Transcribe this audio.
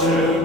Sure.